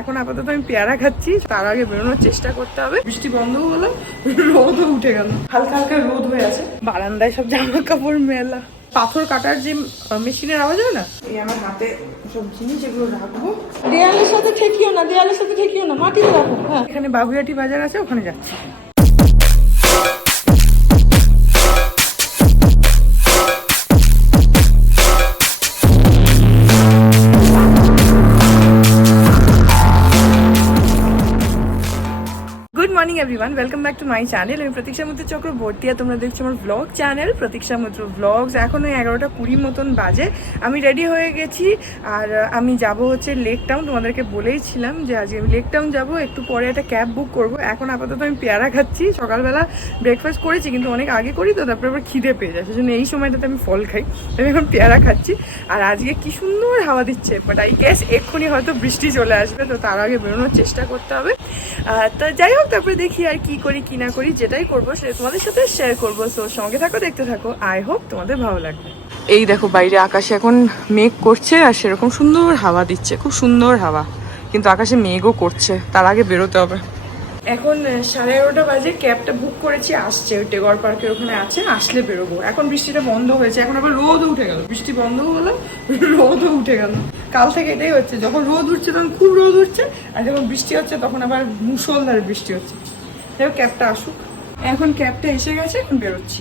এখন আপাতত আমি পেয়ারা খাচ্ছি, তার আগে বেরোনোর চেষ্টা করতে হবে। বৃষ্টি বন্ধ হলো, রোদও উঠে গেল, হালকা হালকা রোদ হয়ে আছে। বারান্দায় সব জামা কাপড় মেলা। পাথর কাটার যে মেশিনের আওয়াজ হয় না, এই আমার হাতে সব জিনিস এগুলো রাখবো। দেয়ালের সাথে ঠেকিও না, দেয়ালের সাথে ঠেকিও না, মাটিতে রাখো। হ্যাঁ, এখানে বাবুয়াটি বাজার আছে, ওখানে যাচ্ছি। Morning everyone, welcome back to my channel. আমি প্রতীক্ষা মিত্র চক্রবর্তী, আর তোমরা দেখছো আমার ব্লগ চ্যানেল প্রতীক্ষা মিত্র ব্লগস। এখন ওই 11:20 মতন বাজে। আমি রেডি হয়ে গেছি, আর আমি যাব হচ্ছে লেক টাউন। তোমাদেরকে বলেইছিলাম যে আজকে আমি লেক টাউন যাবো, একটু পরে একটা ক্যাব বুক করবো। এখন আপাতত আমি পেয়ারা খাচ্ছি। সকালবেলা ব্রেকফাস্ট করেছি, কিন্তু অনেক আগে করি তো, তারপরে আবার খিদে পেয়ে যায়, সেজন্য এই সময়টাতে আমি ফল খাই। আমি এখন পেয়ারা খাচ্ছি, আর আজকে কি সুন্দর হাওয়া দিচ্ছে। বাট আই গেস এক্ষুনি হয়তো বৃষ্টি চলে আসবে, তো তার আগে বেরোনোর চেষ্টা করতে হবে। তো যাই হোক, তারপরে দেখি আর কি করি কি না করি। যেটাই করবো সেটা তোমাদের সাথে শেয়ার করবো। সো সঙ্গে থাকো, দেখতে থাকো। আই হোপ তোমাদের ভালো লাগবে। এই দেখো, বাইরে আকাশে এখন মেঘ করছে, আর সেরকম সুন্দর হাওয়া দিচ্ছে, খুব সুন্দর হাওয়া, কিন্তু আকাশে মেঘও করছে। তার আগে বেরোতে হবে। এখন 11:30 বাজে। ক্যাবটা বুক করেছি, আসছে, ওই টেগর পার্কের ওখানে আছে, আসলে বেরোবো। এখন বৃষ্টিটা বন্ধ হয়েছে, এখন আবার রোদও উঠে গেল। বৃষ্টি বন্ধ হলো, রোদও উঠে গেল। কাল থেকে এটাই হচ্ছে, যখন রোদ উঠছে তখন খুব রোদ উঠছে, আর যখন বৃষ্টি হচ্ছে তখন আবার মুষলধারে বৃষ্টি হচ্ছে। যাই হোক, ক্যাবটা আসুক। এখন ক্যাবটা এসে গেছে, এখন বেরোচ্ছি।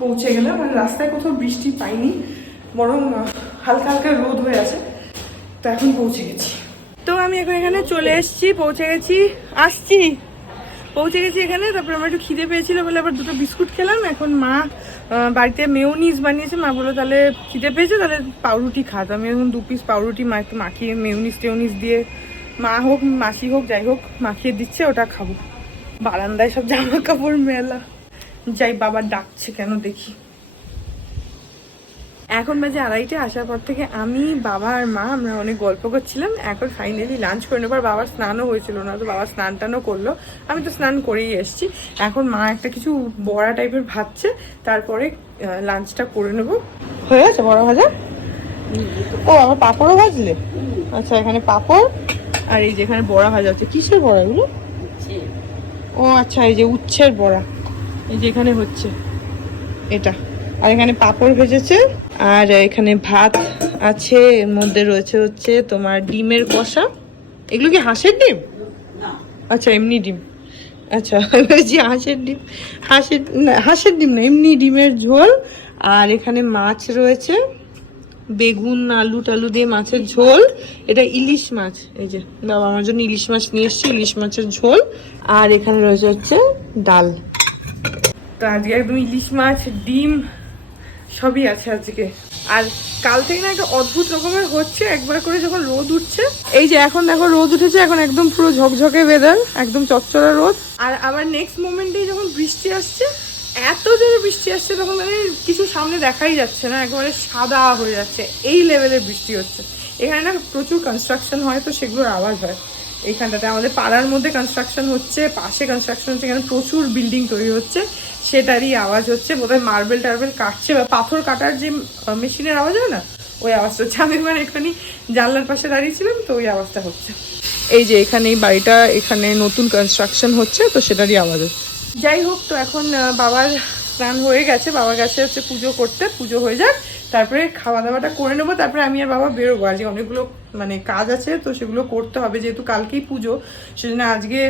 পৌঁছে গেলাম, আর রাস্তায় কোথাও বৃষ্টি পাইনি, বরং হালকা হালকা রোদ হয়ে আছে। তো এখন পৌঁছে গেছি। তো আমি এখন এখানে চলে এসেছি, পৌঁছে গেছি, পৌঁছে গেছি এখানে। তারপরে আমার একটু খিদে পেয়েছিল বলে আবার দুটো বিস্কুট খেলাম। এখন মা বাড়িতে মেয়োনিজ বানিয়েছে, মা বললো তাহলে খিদে পেয়েছে, তাহলে পাউরুটি খাত। আমি এখন 2 পিস পাউরুটি মা একটু মাখিয়ে মেয়োনিজ দিয়ে, মা হোক মাসি হোক যাই হোক মাখিয়ে দিচ্ছে, ওটা খাবো। বারান্দায় সব জামা কাপড় মেলা। যাই, বাবা ডাকছে কেন দেখি। এখন বাজে 2:30। আসার পর থেকে আমি, বাবা আর মা আমরা অনেক গল্প করছিলাম। এখন ফাইনালি লাঞ্চ করে নেবার। বাবার স্নানও হয়েছিল না, তো বাবা স্নান টানও করলো, আমি তো স্নান করেই এসেছি। এখন মা একটা কিছু বড়া টাইপের ভাজছে, তারপরে লাঞ্চটা করে নেবো। হয়ে গেছে বড়া ভাজা? ও, আমার পাঁপড়ও ভাজলে? আচ্ছা, এখানে পাঁপড়, আর এই যে এখানে বড়া ভাজা হচ্ছে। কিসের বড়া এগুলো? ও আচ্ছা, এই যে উচ্ছের বড়া, এই যে এখানে হচ্ছে এটা। আর এখানে পাঁপড় ভেজেছে, আর এখানে ভাত আছে, এর মধ্যে রয়েছে হচ্ছে তোমার ডিমের কষা। এগুলো কি হাঁসের ডিম? আচ্ছা, এমনি ডিম। আচ্ছা, হাঁসের ডিম। হাঁসের ডিম না, এমনি ডিমের ঝোল। আর এখানে মাছ রয়েছে, বেগুন আলু টালু দিয়ে মাছের ঝোল। এটা ইলিশ মাছ, এই যে বাবা আমার জন্য ইলিশ মাছ নিয়ে এসছে, ইলিশ মাছের ঝোল। আর এখানে রয়েছে হচ্ছে ডাল। তো আজকে একদম ইলিশ মাছ, ডিম সবই আছে আজকে। আর কাল থেকে না একটা অদ্ভুত রকমের হচ্ছে, একবার করে যখন রোদ উঠছে, এই যে এখন দেখো রোদ উঠেছে, এখন একদম পুরো ঝকঝকে ওয়েদার, একদম চচ্চড়া রোদ। আর আবার নেক্সট মোমেন্টেই যখন বৃষ্টি আসছে, এত জোরে বৃষ্টি আসছে, তখন মানে কিছু সামনে দেখাই যাচ্ছে না, একেবারে সাদা হয়ে যাচ্ছে, এই লেভেলের বৃষ্টি হচ্ছে। এখানে না প্রচুর কনস্ট্রাকশন হয়, তো সেগুলোর আওয়াজ হয়। এইখানটাতে আমাদের পাড়ার মধ্যে কনস্ট্রাকশন হচ্ছে, পাশে কনস্ট্রাকশন হচ্ছে, এখানে প্রচুর বিল্ডিং তৈরি হচ্ছে, সেটারই আওয়াজ হচ্ছে। বোধহয় মার্বেল টার্বেল কাটছে, বা পাথর কাটার যে মেশিনের আওয়াজ হয় না, ওই আওয়াজটা হচ্ছে। আমি মানে এখানে জানলার পাশে দাঁড়িয়েছিলাম, তো ওই আওয়াজটা হচ্ছে। এই যে এখানে এই বাড়িটা, এখানে নতুন কনস্ট্রাকশন হচ্ছে, তো সেটারই আওয়াজ হচ্ছে। যাই হোক, তো এখন বাবার স্নান হয়ে গেছে, বাবার কাছে হচ্ছে পুজো করতে, পুজো হয়ে যাক, তারপরে খাওয়া দাওয়াটা করে নেবো। তারপরে আমি আর বাবা বেরোবো। আজকে অনেকগুলো মানে কাজ আছে, তো সেগুলো করতে হবে, যেহেতু কালকেই পুজো, সেজন্য আজকে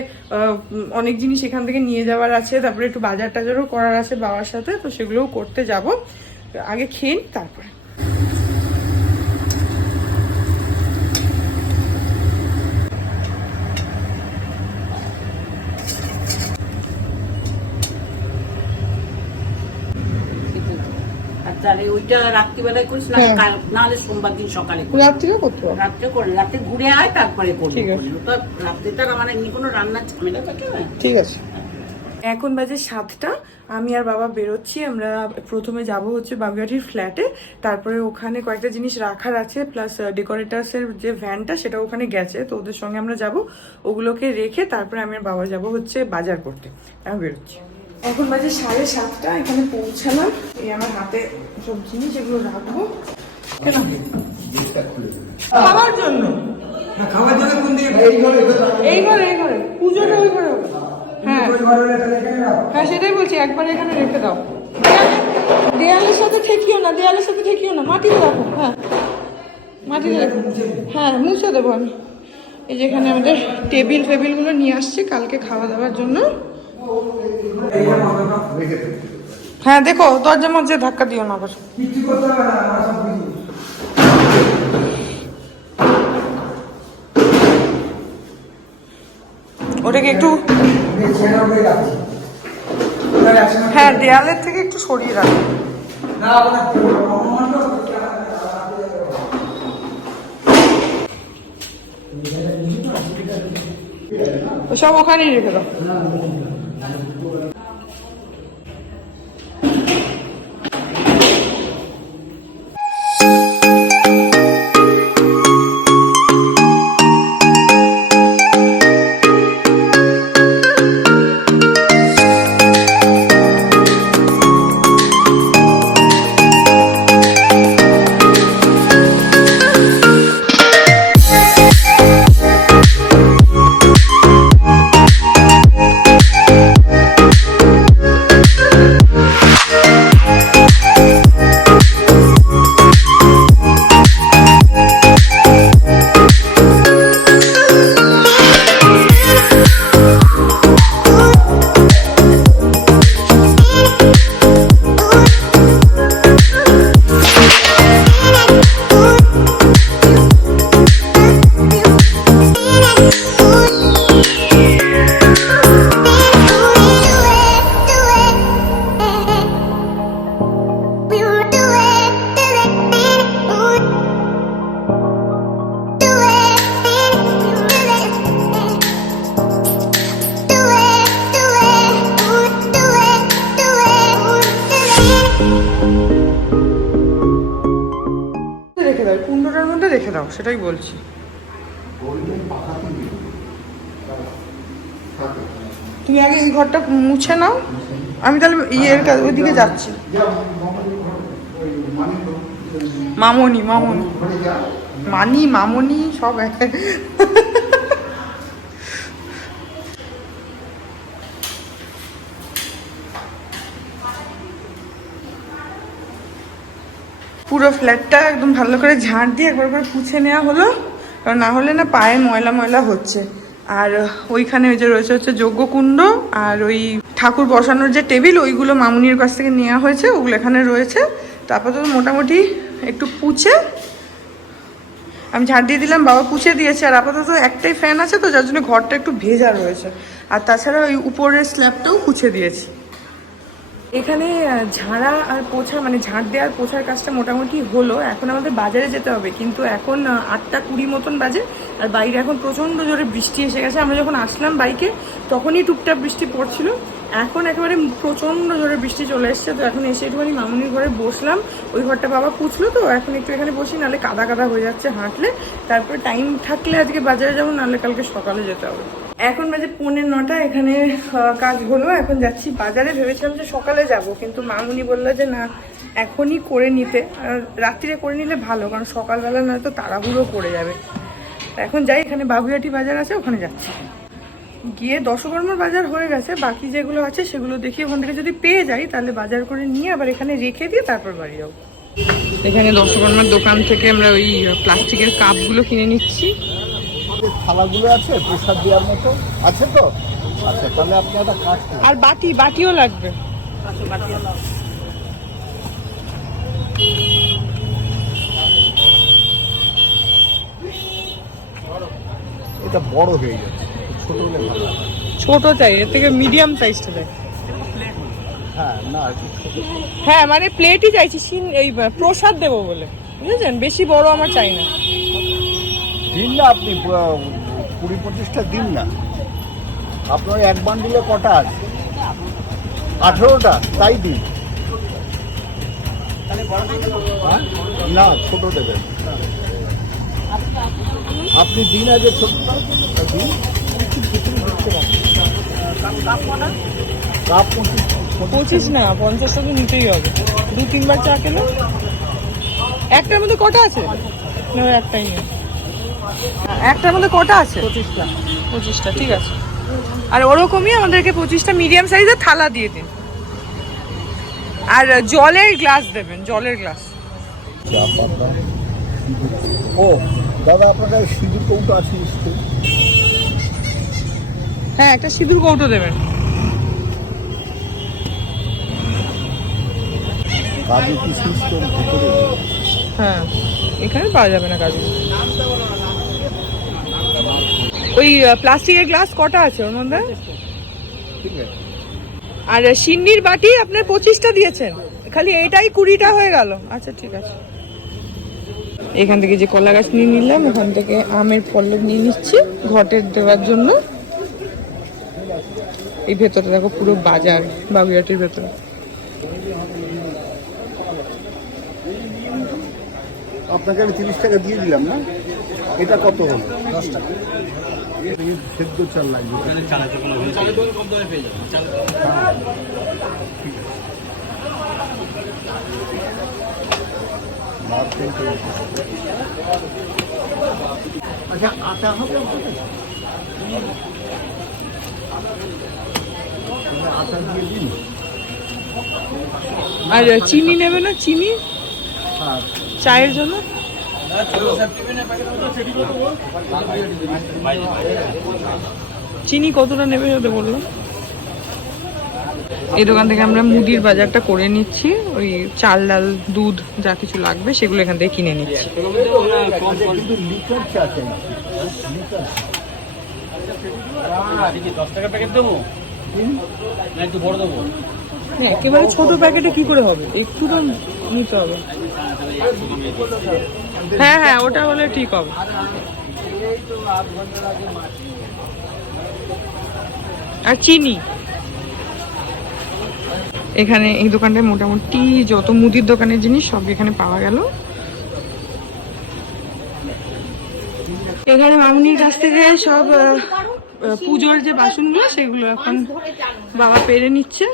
অনেক জিনিস এখান থেকে নিয়ে যাওয়ার আছে। তারপরে একটু বাজার টাজারও করার আছে বাবার সাথে, তো সেগুলোও করতে যাব। আগে খেয়ে নিই তারপরে। তাহলে ওইটা রাত্রিবেলায় করিস, নাহলে সোমবার দিন সকালে রাত্রিও করতে হবে, রাত্রে করে রাতে ঘুরে আয় তারপরে করবি। তো রাত্রিটা আমার এমনি কোনো রান্নার ঝামেলা থাকে না। ঠিক আছে। এখন বাজে 7টা, আমি আর বাবা বেরোচ্ছি। আমরা প্রথমে যাব হচ্ছে বাবুঘাটির ফ্ল্যাটে, তারপরে ওখানে কয়েকটা জিনিস রাখার আছে, প্লাস ডেকোরেটার্সের যে ভ্যানটা সেটা ওখানে গেছে, তো ওদের সঙ্গে আমরা যাব, ওগুলোকে রেখে তারপরে আমি আর বাবা যাব হচ্ছে বাজার করতে। আমি বেরোচ্ছি। এখন বাজে 7:30, এখানে পৌঁছালাম। এই আমার হাতে সব জিনিস এগুলো রাখবো কেন খাওয়ার জন্য। খাওয়ার জন্য কোন দিকে? এই ঘরে পুজোটা ওই ঘরে হবে। হ্যাঁ হ্যাঁ সেটাই বলছি, একবার এখানে রেখে দাও। দেয়ালের সাথে ঠেকিও না, দেয়ালের সাথে ঠেকিও না, মাটিতে রাখো। হ্যাঁ মাটিতে রাখো, হ্যাঁ মুছে দেবো আমি। এই যেখানে আমাদের টেবিলগুলো নিয়ে আসছি কালকে খাওয়া দাওয়ার জন্য। হ্যাঁ দেখো দরজা মধ্যে ধাক্কা দিও না আবার। ওটাকে একটু হ্যাঁ দেয়ালের থেকে একটু সরিয়ে রাখো। সব ওখানেই রেখে দাও। কুন্ডটার মধ্যে রেখে দাও, সেটাই বলছি। তুমি আগে এই ঘরটা মুছে নাও, আমি তাহলে ওইদিকে যাচ্ছি। মামনি সব এক। পুরো ফ্ল্যাটটা একদম ভালো করে ঝাঁট দিয়ে একবার করে পুছে নেওয়া হলো, কারণ না হলে না পায়ে ময়লা হচ্ছে। আর ওইখানে ওই যে রয়েছে হচ্ছে যজ্ঞকুণ্ড, আর ওই ঠাকুর বসানোর যে টেবিল, ওইগুলো মামুনির কাছ থেকে নেওয়া হয়েছে, ওগুলো এখানে রয়েছে। তারপর তো মোটামুটি একটু পুছে আমি ঝাড় দিয়ে দিলাম, বাবা পুছে দিয়েছে। আর আপাতত একটাই ফ্যান আছে তো, যার জন্য ঘরটা একটু ভেজা রয়েছে। আর তাছাড়া ওই উপরের স্ল্যাবটাও পুছে দিয়েছি। এখানে ঝাড়া আর পোছা মানে ঝাঁট দেওয়ার পোছার কাজটা মোটামুটি হলো। এখন আমাদের বাজারে যেতে হবে, কিন্তু এখন 8:20 মতন বাজে, আর বাইরে এখন প্রচণ্ড জোরে বৃষ্টি এসে গেছে। আমরা যখন আসলাম বাইকে তখনই টুপটাপ বৃষ্টি পড়ছিল, এখন একেবারে প্রচণ্ড জোরে বৃষ্টি চলে এসছে। তো এখন এসে একটুখানি মামুনির ঘরে বসলাম, ওই ঘরটা বাবা পুছলো, তো এখন একটু এখানে বসি, নাহলে কাদা হয়ে যাচ্ছে হাঁটলে। তারপরে টাইম থাকলে আজকে বাজারে যাবো, নাহলে কালকে সকালে যেতে হবে। এখন বাজে 8:45, এখানে কাজ হলো, এখন যাচ্ছি বাজারে। ভেবেছিলাম যে সকালে যাব, কিন্তু মামুনি বললো যে না এখনই করে নিতে, রাত্রিরে করে নিলে ভালো, কারণ সকালবেলা নয়তো তাড়াহুড়ো পড়ে যাবে। এখন যাই, এখানে বাবুঘাটি বাজার আছে, ওখানে যাচ্ছি। গিয়ে দশকর্মার বাজার হয়ে গেছে, বাকি যেগুলো আছে সেগুলো দেখি ওখান থেকে যদি পেয়ে যাই তাহলে বাজার করে নিয়ে আবার এখানে রেখে দিয়ে তারপর বাড়ি যাবো। এখানে দশকর্মার দোকান থেকে আমরা ওই প্লাস্টিকের কাপগুলো কিনে নিচ্ছি। থালাগুলো আছে প্রসাদ দেওয়ার মতো আছে তো? আচ্ছা তাহলে আপনি একটা কাজ করুন। আর বাটিও লাগবে। এটা বড় হয়ে যাচ্ছে, ছোট হলে ভালো। ছোট চাই, এর থেকে মিডিয়াম সাইজটা চাই। হ্যাঁ না একটু ছোট। হ্যাঁ মানে প্লেটই চাইছি, এই প্রসাদ দেবো বলে, বুঝেছেন? বেশি বড় আমার চাই না। দিন না আপনি 20-25টা দিন না। আপনার এক বান্ডিলে কটা আছে? 18টা, তাই দিন। হ্যাঁ? না ছোট দেবেন আপনি, দিন আগে ছোট দিন। কাপ 25 না 50টা তো নিতেই হবে, 2-3 বার চা খেলে। একটার মধ্যে কটা আছে? না একটাই নেই। একটার মধ্যে কটা আছে? 25টা, ঠিক আছে। আর ওরকমই আমাদেরকে 25টা মিডিয়াম সাইজের থালা দিয়ে দিন। আর জলের গ্লাস দেবেন, জলের গ্লাস। চা পাতা। ও দাদা, আপনার কাছে সিঁদুর কৌটো আছে নিশ্চয়ই? হ্যাঁ একটা সিঁদুর কৌটো দেবেন। কাজু কিশমিশ তো ভিতরে দেবেন। হ্যাঁ এখানে পাওয়া যাবে না কাজু। ওই প্লাস্টিকের গ্লাস কটা আছে ওর মধ্যে? ঠিক আছে। আর সিন্নির বাটি আপনার 25টা দিয়েছেন, খালি এটাই 20টা হয়ে গেল। আচ্ছা ঠিক আছে। এখান থেকে যে কলা গাছ নিয়ে নিলাম, ওখান থেকে আমের পল্লব নিয়ে নিচ্ছি ঘটের দেওয়ার জন্য। এই ভেতরে দেখো পুরো বাজার, বাগুইয়াটির ভেতরে। আপনাকে আমি 30 টাকা দিয়ে দিলাম না? এটা কত হলো? 10 টাকা। সেদ্ধ চাল লাগবে। আচ্ছা আটা হবে আপনাদের? আটা দিয়ে দিন। আর চিনি নেবে না? চিনি আর চায়ের জন্য? চিনি কতটা নেবে ওটা বললো। এই দোকান থেকে আমরা মুদির বাজারটা করে নিচ্ছি, ওই চাল ডাল দুধ যা কিছু লাগবে সেগুলো এখান থেকে কিনে নিচ্ছি। কিন্তু লিটার চা চাই। লিটার 10 টাকা প্যাকেট দেবো না একটু বড় দেবো? হ্যাঁ একেবারে ছোট প্যাকেটে কি করে হবে, একটু তো নিতে হবে। হ্যাঁ হ্যাঁ ওটা হলে ঠিক হবে। আর চিনি এখানে এই দোকানটায় মোটামুটি যত মুদির দোকানের জিনিস সব এখানে পাওয়া গেল। এখানে মামুনির কাছ থেকে সব পুজোর যে বাসনগুলো সেগুলো এখন বাবা পেরে নিচ্ছে।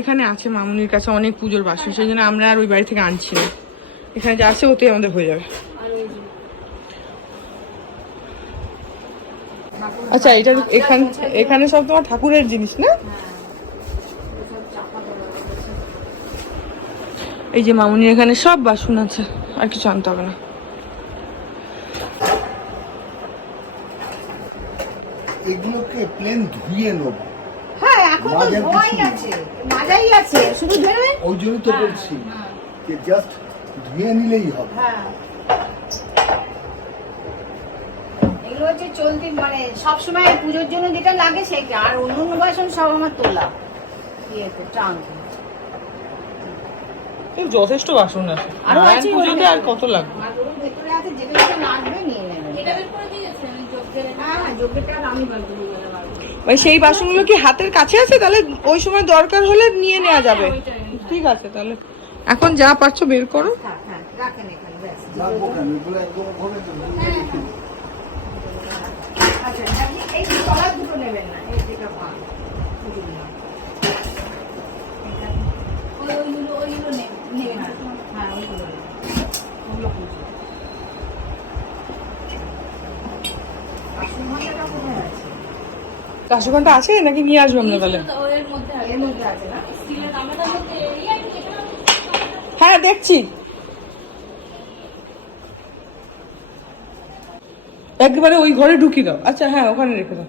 এখানে আছে মামুনির কাছে অনেক পুজোর বাসন, সেই জন্য আমরা আর ওই বাড়ি থেকে আনছি না। এখানে যা আছে ওতেই আমাদের হয়ে যাবে। আচ্ছা এটা এখানে সব তোমার ঠাকুরের জিনিস না? এই যে মামুনির এখানে সব বাসন আছে, আর কিছু আনতে হবে না। এগুলোকে প্লেন ধুয়ে নেব। হ্যাঁ এখন তো ধোয়াই আছে, মাজাই আছে, শুধু ধুয়ে। ওই জন্য তো বলছি যে জাস্ট ধুয়ে নিলেই হবে। হ্যাঁ এগুলো হচ্ছে চলতি, মানে সবসময় পুজোর জন্য যেটা লাগে সেটা, আর অন্য অন্য বাসন সব আমার তোলা ইয়েতে ট্রাঙ্কে। যথেষ্ট বাসন আছে, আরো নারায়ণ আছে পুজোতে আর কত লাগবে। আর ওর ভেতরে আছে, যেটা যেটা লাগবে নিয়ে নেবেন। এটা বের করে দিয়েছে আমি যোগ্যের। হ্যাঁ হ্যাঁ যোগ্যেরটা আমি বার করে দিলাম। ওই সেই বাসনগুলো কি হাতের কাছে আছে? তাহলে ওই সময় দরকার হলে নিয়ে নেওয়া যাবে। ঠিক আছে তাহলে এখন যা পারছো বের করো। হ্যাঁ হ্যাঁ রাখেন এখানে ব্যাস। লাগবো কেন? এগুলো একদম হবে তো। আচ্ছা এই তলার দুটো নেবেন না, এই যেটা পান ওইগুলো নেবেন না। হ্যাঁ ওইগুলো ওগুলো পুজো। কাশুঘন্টা আছে নাকি নিয়ে আসবো আমরা তাহলে? এর মধ্যে আছে না? হ্যাঁ দেখছি। একেবারে ওই ঘরে ঢুকিয়ে দাও। আচ্ছা হ্যাঁ ওখানে রেখে দাও।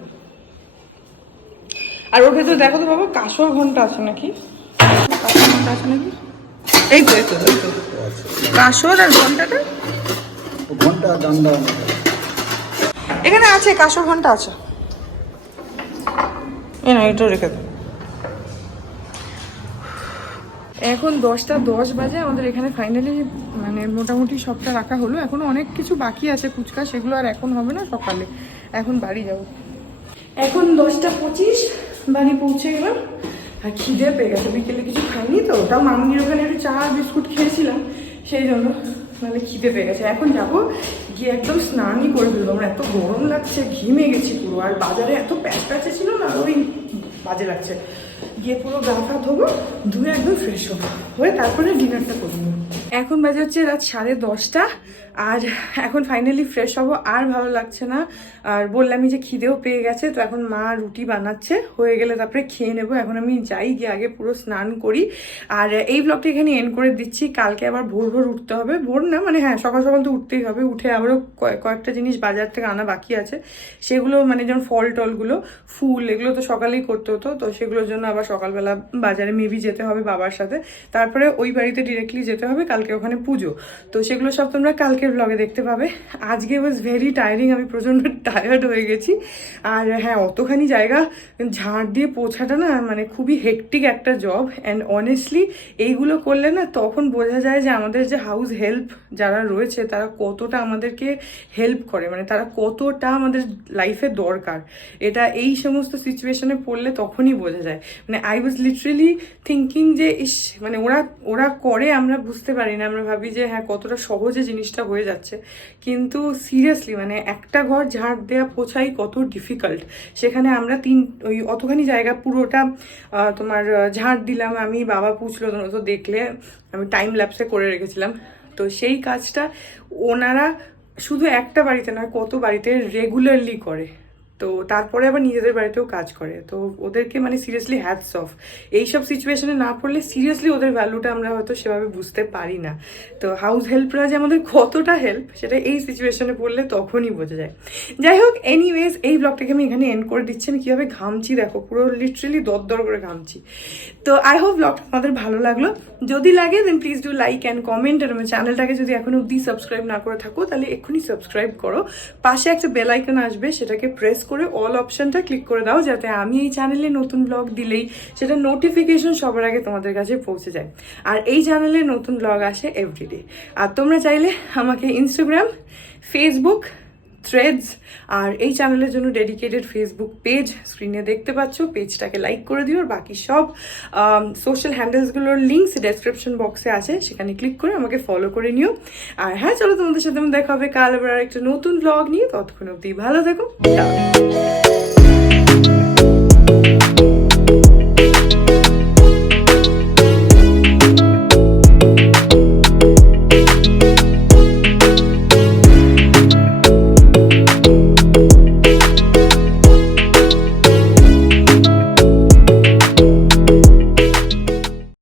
আর ওর ভেতরে দেখো তো বাবা কাঁসর ঘন্টা আছে নাকি? কাঁসর ঘন্টা আছে নাকি? এই তো এই তো এই তো কাঁসর আর ঘন্টাটা ঘন্টা ডান্ডা এখানে আছে, কাঁসর ঘন্টা আছে। এ না এটাও রেখে দাও। এখন 10:10 বাজে। আমাদের এখানে ফাইনালি মানে মোটামুটি সবটা রাখা হলো। এখনও অনেক কিছু বাকি আছে ফুচকা, সেগুলো আর এখন হবে না, সকালে। এখন বাড়ি যাবো। এখন 10:25 বাড়ি পৌঁছে গেলাম। আর খিদে পেয়ে গেছে, বিকেলে কিছু খাইনি তো, ওটাও মামির ওখানে একটু চা বিস্কুট খেয়েছিলাম, সেই জন্য মানে খিদে পেয়ে গেছে। এখন যাবো, গিয়ে একদম স্নানই করে ফেলবো। আমার এত গরম লাগছে, ঘেমে গেছি পুরো। আর বাজারে এত প্যাচে ছিল না, ওই বাজে লাগছে। গিয়ে পুরো গা ফা ধোবো, ধুয়ে একদম ফ্রেশ হবো, হয়ে তারপরে ডিনারটা করবো। এখন বাজে হচ্ছে রাত 10:30, আর এখন ফাইনালি ফ্রেশ হবো। আর ভালো লাগছে না, আর বললামই যে খিদেও পেয়ে গেছে। তো এখন মা রুটি বানাচ্ছে, হয়ে গেলে তারপরে খেয়ে নেবো। এখন আমি যাই, গিয়ে আগে পুরো স্নান করি। আর এই ব্লগটা এখানে এন্ড করে দিচ্ছি। কালকে আবার ভোর ভোর উঠতে হবে, ভোর না মানে হ্যাঁ সকাল সকাল তো উঠতেই হবে। উঠে আবারও কয়েকটা জিনিস বাজার থেকে আনা বাকি আছে, সেগুলো মানে যেমন ফল টলগুলো, ফুল, এগুলো তো সকালেই করতে হতো। তো সেগুলোর জন্য আবার সকালবেলা বাজারে মেবি যেতে হবে বাবার সাথে। তারপরে ওই বাড়িতে ডিরেক্টলি যেতে হবে, কালকে ওখানে পুজো। তো সেগুলো সব তোমরা কালকের ব্লগে দেখতে পাবে। আজকে ওয়াজ ভেরি টায়ারিং, আমি প্রচণ্ড টায়ার্ড হয়ে গেছি। আর হ্যাঁ, অতখানি জায়গা ঝাড় দিয়ে পোছাটা না মানে খুবই হেক্টিক একটা জব। অ্যান্ড অনেস্টলি এইগুলো করলে না তখন বোঝা যায় যে আমাদের যে হাউস হেল্প যারা রয়েছে তারা কতটা আমাদেরকে হেল্প করে, মানে তারা কতটা আমাদের লাইফে দরকার। এটা এই সমস্ত সিচুয়েশনে পড়লে তখনই বোঝা যায়। মানে আই ওয়াজ লিটারেলি থিঙ্কিং যে ইস, মানে ওরা করে আমরা বুঝতে পারি না, আমরা ভাবি যে হ্যাঁ কতটা সহজে জিনিসটা হয়ে যাচ্ছে। কিন্তু সিরিয়াসলি মানে একটা ঘর ঝাড় দেওয়া পোছাই কত ডিফিকাল্ট। সেখানে আমরা ওই অতখানি জায়গা পুরোটা তোমার ঝাড় দিলাম আমি, বাবা পুছলো, তো দেখলে আমি টাইম ল্যাপসে করে রেখেছিলাম। তো সেই কাজটা ওনারা শুধু একটা বাড়িতে নয়, কত বাড়িতে রেগুলারলি করে। তো তারপরে আবার নিজেদের বাড়িতেও কাজ করে। তো ওদেরকে মানে সিরিয়াসলি হ্যাটস অফ। এইসব সিচুয়েশনে না পড়লে সিরিয়াসলি ওদের ভ্যালুটা আমরা হয়তো সেভাবে বুঝতে পারি না। তো হাউস হেল্পরা যে আমাদের কতটা হেল্প, সেটা এই সিচুয়েশনে পড়লে তখনই বোঝা যায়। যাই হোক, এনিওয়েজ এই ব্লগটাকে আমি এখানে এন্ড করে দিচ্ছি। আমি কীভাবে ঘামছি দেখো, পুরো লিটারেলি দরদর করে ঘামছি। তো আই হোপ ব্লগটা আমাদের ভালো লাগলো। যদি লাগে then please do like and comment. আর আমার চ্যানেলটাকে যদি এখনো অব্দি সাবস্ক্রাইব না করে থাকো তাহলে এক্ষুনি সাবস্ক্রাইব করো। পাশে একটা বেল আইকন আসবে, সেটাকে প্রেস করে অল অপশনটা ক্লিক করে দাও, যাতে আমি এই চ্যানেলে নতুন ব্লগ দিলেই সেটা নোটিফিকেশন সবার আগে তোমাদের কাছে পৌঁছে যায়। আর এই চ্যানেলে নতুন ব্লগ আসে এভরিডে। আর তোমরা চাইলে আমাকে ইনস্টাগ্রাম, ফেসবুক, থ্রেডস আর এই চ্যানেলের জন্য ডেডিকেটেড ফেসবুক পেজ স্ক্রিনে দেখতে পাচ্ছ, পেজটাকে লাইক করে দিও। আর বাকি সব সোশ্যাল হ্যান্ডেলসগুলোর লিঙ্কস ডেসক্রিপশন বক্সে আছে, সেখানে ক্লিক করে আমাকে ফলো করে নিও। আর হ্যাঁ, চলো তোমাদের সাথে দেখা হবে কাল আবার একটা নতুন ব্লগ নিয়ে। ততক্ষণ অবধি ভালো থেকো।